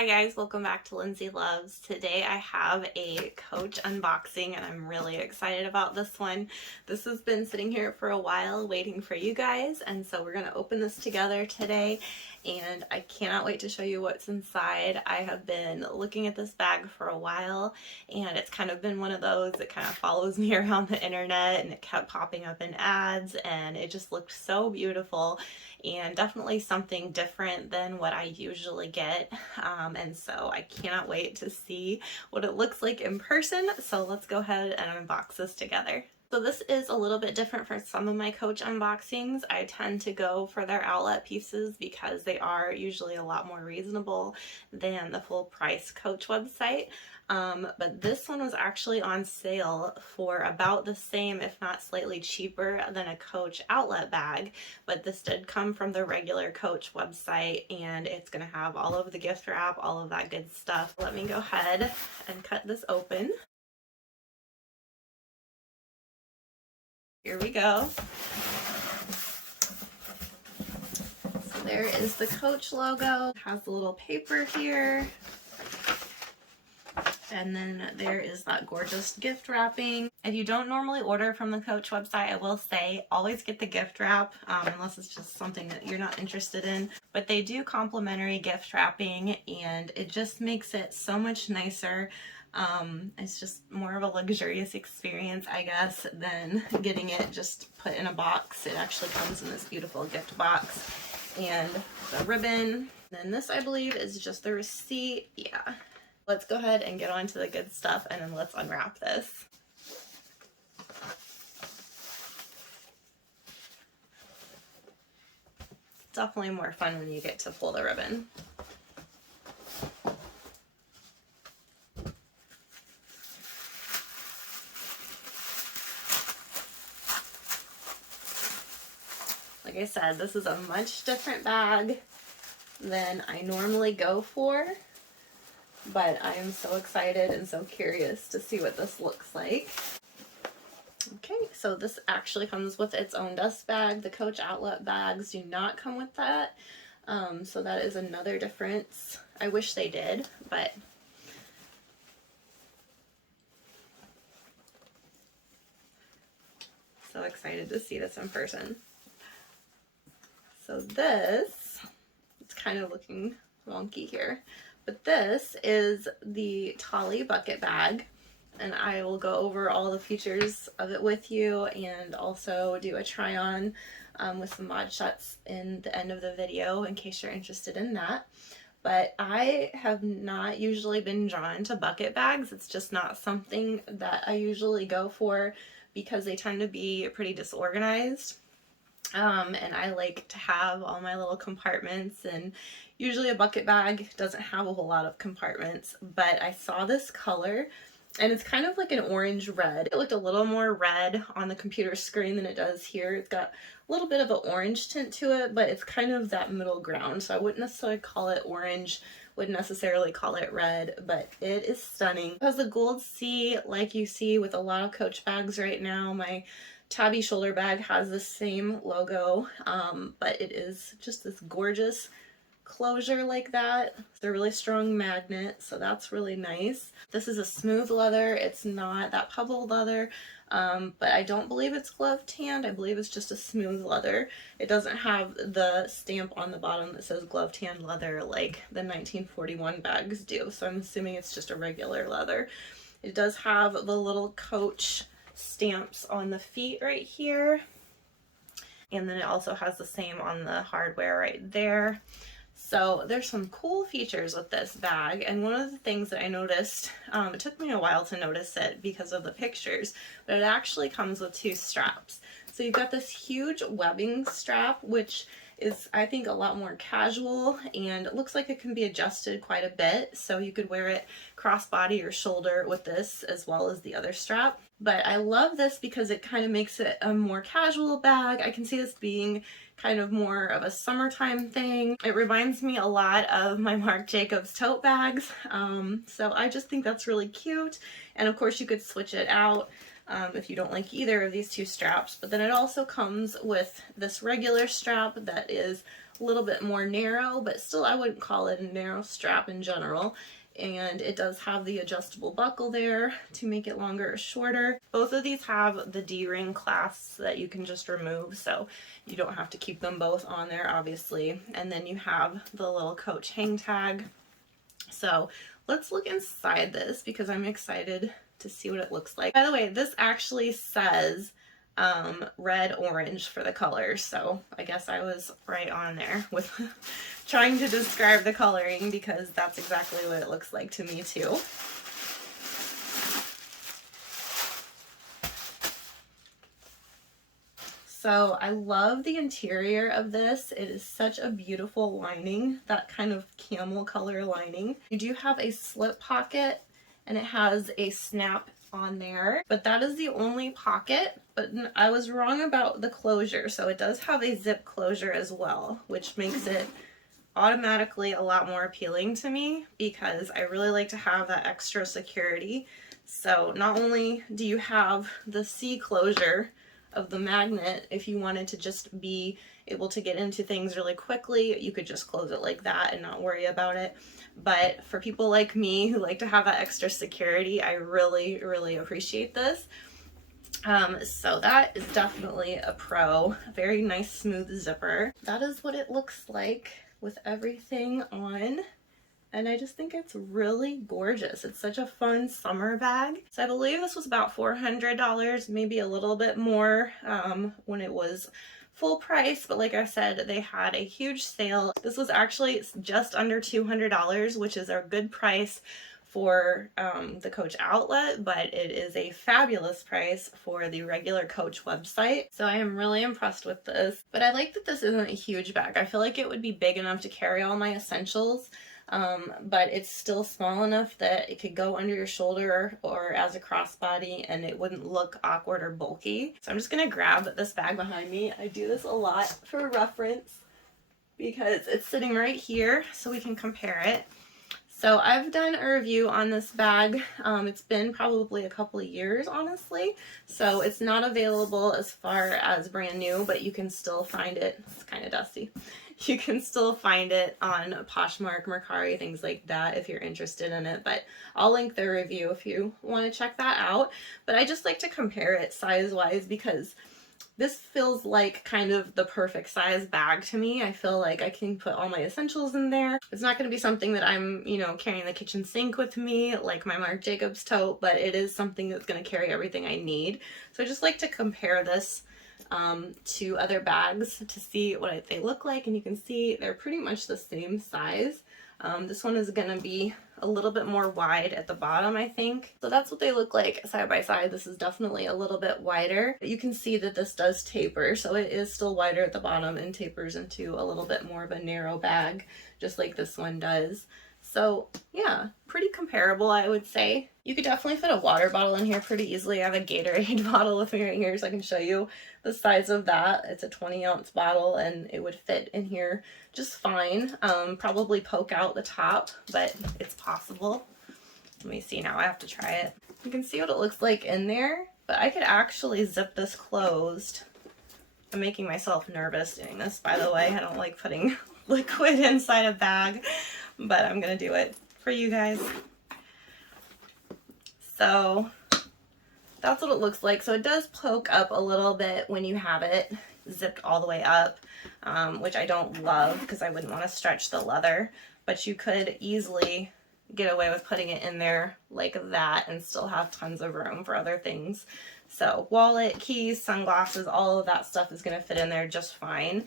Hi guys, welcome back to Lindsey Loves. Today I have a Coach unboxing and I'm really excited about this one. This has been sitting here for a while waiting for you guys, and so we're going to open this together today and I cannot wait to show you what's inside. I have been looking at this bag for a while and it's kind of been one of those that kind of follows me around the internet, and it kept popping up in ads and it just looked so beautiful and definitely something different than what I usually get. And so I cannot wait to see what it looks like in person. So let's go ahead and unbox this together. So this is a little bit different from some of my Coach unboxings. I tend to go for their outlet pieces because they are usually a lot more reasonable than the full price Coach website. But this one was actually on sale for about the same, if not slightly cheaper than a Coach outlet bag. But this did come from the regular Coach website, and it's going to have all of the gift wrap, all of that good stuff. Let me go ahead and cut this open. Here we go. So there is the Coach logo. It has a little paper here. And then there is that gorgeous gift wrapping. If you don't normally order from the Coach website, I will say always get the gift wrap, unless it's just something that you're not interested in. But they do complimentary gift wrapping, and it just makes it so much nicer. It's just more of a luxurious experience, I guess, than getting it just put in a box. It actually comes in this beautiful gift box and the ribbon. Then this, I believe, is just the receipt. Yeah. Let's go ahead and get on to the good stuff, and then let's unwrap this. It's definitely more fun when you get to pull the ribbon. Like I said, this is a much different bag than I normally go for, but I am so excited and so curious to see what this looks like. Okay, so this actually comes with its own dust bag. The Coach outlet bags do not come with that, so that is another difference. I wish they did, but so excited to see this in person. So this, it's kind of looking wonky here, but this is the Tali bucket bag, and I will go over all the features of it with you and also do a try on with some mod shots in the end of the video in case you're interested in that. But I have not usually been drawn to bucket bags. It's just not something that I usually go for because they tend to be pretty disorganized. And I like to have all my little compartments, and usually a bucket bag doesn't have a whole lot of compartments, but I saw this color and it's kind of like an orange red. It looked a little more red on the computer screen than it does here. It's got a little bit of an orange tint to it, but it's kind of that middle ground. So I wouldn't necessarily call it orange, wouldn't necessarily call it red, but it is stunning. It has the gold C like you see with a lot of Coach bags right now. My Tabby shoulder bag has the same logo, but it is just this gorgeous closure like that. It's a really strong magnet, so that's really nice. This is a smooth leather. It's not that pebbled leather, but I don't believe it's glove tanned. I believe it's just a smooth leather. It doesn't have the stamp on the bottom that says glove tanned leather like the 1941 bags do, so I'm assuming it's just a regular leather. It does have the little Coach stamps on the feet right here, and then it also has the same on the hardware right there. So there's some cool features with this bag, and one of the things that I noticed, it took me a while to notice it because of the pictures, but it actually comes with two straps. So you've got this huge webbing strap, which is, I think, a lot more casual, and it looks like it can be adjusted quite a bit, so you could wear it crossbody or shoulder with this as well as the other strap. But I love this because it kind of makes it a more casual bag. I can see this being kind of more of a summertime thing. It reminds me a lot of my Marc Jacobs tote bags, so I just think that's really cute. And of course you could switch it out if you don't like either of these two straps. But then it also comes with this regular strap that is a little bit more narrow, but still I wouldn't call it a narrow strap in general. And it does have the adjustable buckle there to make it longer or shorter. Both of these have the D-ring clasps that you can just remove, so you don't have to keep them both on there, obviously. And then you have the little Coach hang tag. So let's look inside this because I'm excited to see what it looks like. By the way, this actually says red orange for the colors, so I guess I was right on there with trying to describe the coloring, because that's exactly what it looks like to me too. So I love the interior of this. It is such a beautiful lining, that kind of camel color lining. You do have a slip pocket and it has a snap on there, but that is the only pocket. But I was wrong about the closure, so it does have a zip closure as well, which makes it automatically a lot more appealing to me because I really like to have that extra security. So not only do you have the C closure of the magnet, if you wanted to just be able to get into things really quickly, you could just close it like that and not worry about it. But for people like me who like to have that extra security, I really, really appreciate this. So that is definitely a pro. Very nice smooth zipper. That is what it looks like with everything on. And I just think it's really gorgeous. It's such a fun summer bag. So I believe this was about $400, maybe a little bit more when it was full price, but like I said, they had a huge sale. This was actually just under $200, which is a good price for the Coach outlet, but it is a fabulous price for the regular Coach website. So I am really impressed with this. But I like that this isn't a huge bag. I feel like it would be big enough to carry all my essentials, but it's still small enough that it could go under your shoulder or as a crossbody and it wouldn't look awkward or bulky. So I'm just gonna grab this bag behind me. I do this a lot for reference because it's sitting right here so we can compare it. So I've done a review on this bag. It's been probably a couple of years, honestly. So it's not available as far as brand new, but you can still find it. It's kind of dusty. You can still find it on Poshmark, Mercari, things like that if you're interested in it. But I'll link the review if you want to check that out. But I just like to compare it size-wise because this feels like kind of the perfect size bag to me. I feel like I can put all my essentials in there. It's not going to be something that I'm, you know, carrying the kitchen sink with me like my Marc Jacobs tote, but it is something that's going to carry everything I need. So I just like to compare this to other bags to see what they look like, and you can see they're pretty much the same size. This one is going to be a little bit more wide at the bottom, I think. So that's what they look like side by side. This is definitely a little bit wider. You can see that this does taper, so it is still wider at the bottom and tapers into a little bit more of a narrow bag, just like this one does. So yeah, pretty comparable, I would say. You could definitely fit a water bottle in here pretty easily. I have a Gatorade bottle with me right here, so I can show you the size of that. It's a 20-ounce bottle and it would fit in here just fine. Probably poke out the top, but it's possible. Let me see now, I have to try it. You can see what it looks like in there, but I could actually zip this closed. I'm making myself nervous doing this, by the way. I don't like putting liquid inside a bag, but I'm gonna do it for you guys. So that's what it looks like. So it does poke up a little bit when you have it zipped all the way up, which I don't love because I wouldn't want to stretch the leather, but you could easily get away with putting it in there like that and still have tons of room for other things. So wallet, keys, sunglasses, all of that stuff is going to fit in there just fine.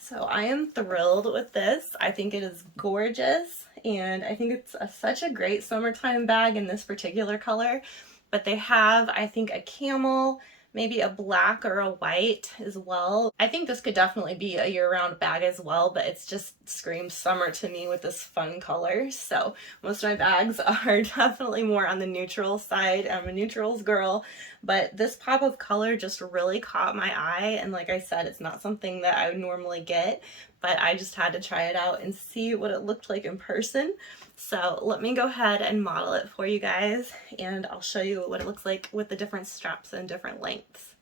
So I am thrilled with this. I think it is gorgeous, and I think it's such a great summertime bag in this particular color. But they have, I think, a camel, maybe a black or a white as well. I think this could definitely be a year-round bag as well, but it's just screams summer to me with this fun color. So most of my bags are definitely more on the neutral side. I'm a neutrals girl, but this pop of color just really caught my eye, and like I said, it's not something that I would normally get, but I just had to try it out and see what it looked like in person. So let me go ahead and model it for you guys, and I'll show you what it looks like with the different straps and different lengths.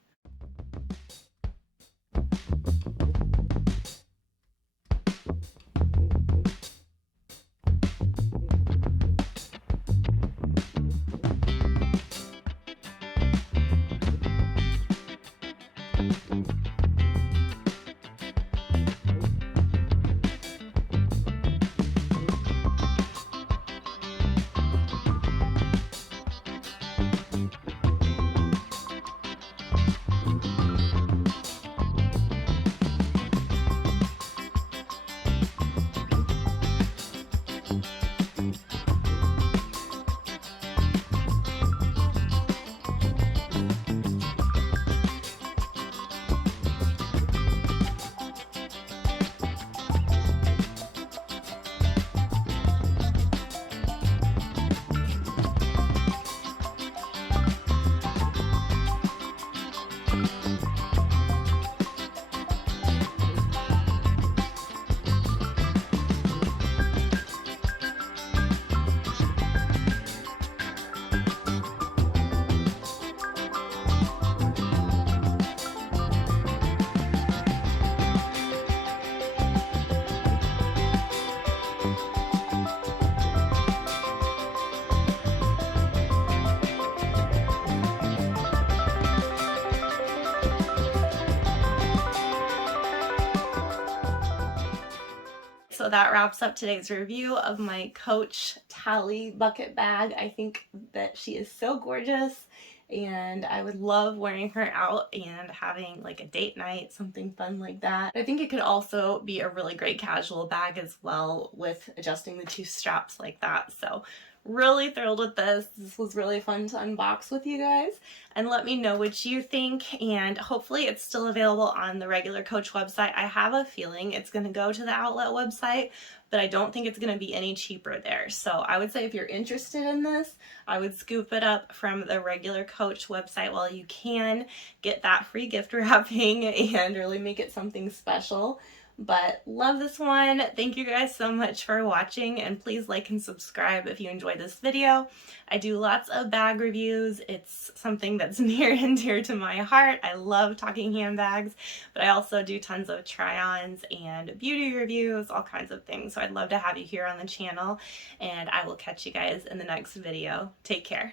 So that wraps up today's review of my Coach Tali bucket bag. I think that she is so gorgeous, and I would love wearing her out and having like a date night, something fun like that. I think it could also be a really great casual bag as well, with adjusting the two straps like that. So really thrilled with this. This was really fun to unbox with you guys, and let me know what you think, and hopefully it's still available on the regular Coach website. I have a feeling it's going to go to the outlet website, but I don't think it's going to be any cheaper there. So I would say if you're interested in this, I would scoop it up from the regular Coach website while you can, get that free gift wrapping and really make it something special. But love this one. Thank you guys so much for watching, and please like and subscribe if you enjoyed this video. I do lots of bag reviews. It's something that's near and dear to my heart. I love talking handbags, but I also do tons of try-ons and beauty reviews, all kinds of things. So I'd love to have you here on the channel, and I will catch you guys in the next video. Take care.